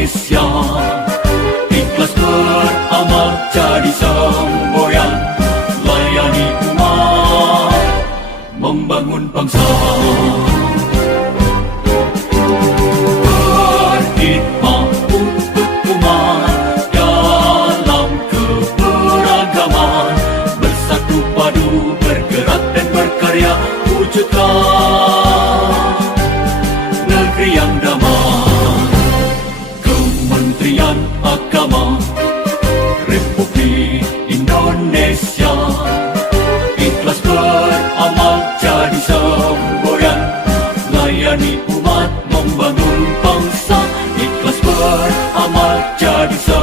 Indonesia. Ikhlas beramal jadi semboyan, layani umat, membangun bangsa. Berkhidmat untuk umat dalam keberagaman, bersatu padu bergerak dan berkarya, wujudkan negeri yang damai. Kementerian Agama Republik Indonesia, ikhlas beramal jadi semboyan, layani umat, membangun bangsa. Ikhlas beramal jadi semboyan,